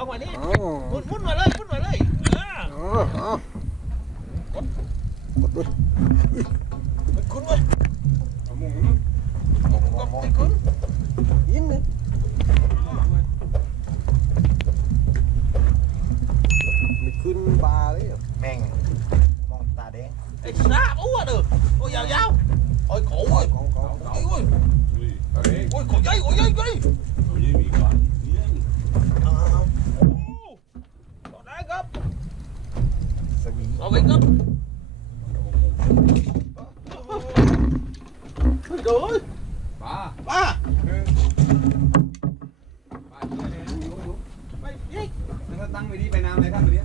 เอามานี่มุนมาเลยมุนมาเลยมันคุ้นเว้ยมันคุ้นยินเลยมันขึ้นปลาเลยแม่งมองตาแดงไอ้ซาบอ้วนเลยโอ้ยยาวๆโอ้ยโอ้ยโอ้ยโอ้ยโอ้ยใหญ่โอ้ยใหญ่ใหญ่ได้ครับเอาไปครับดูปลาปลาไปยิงแล้วก็ตั้งไปดีไปน้ำเลยท่านตัวนี้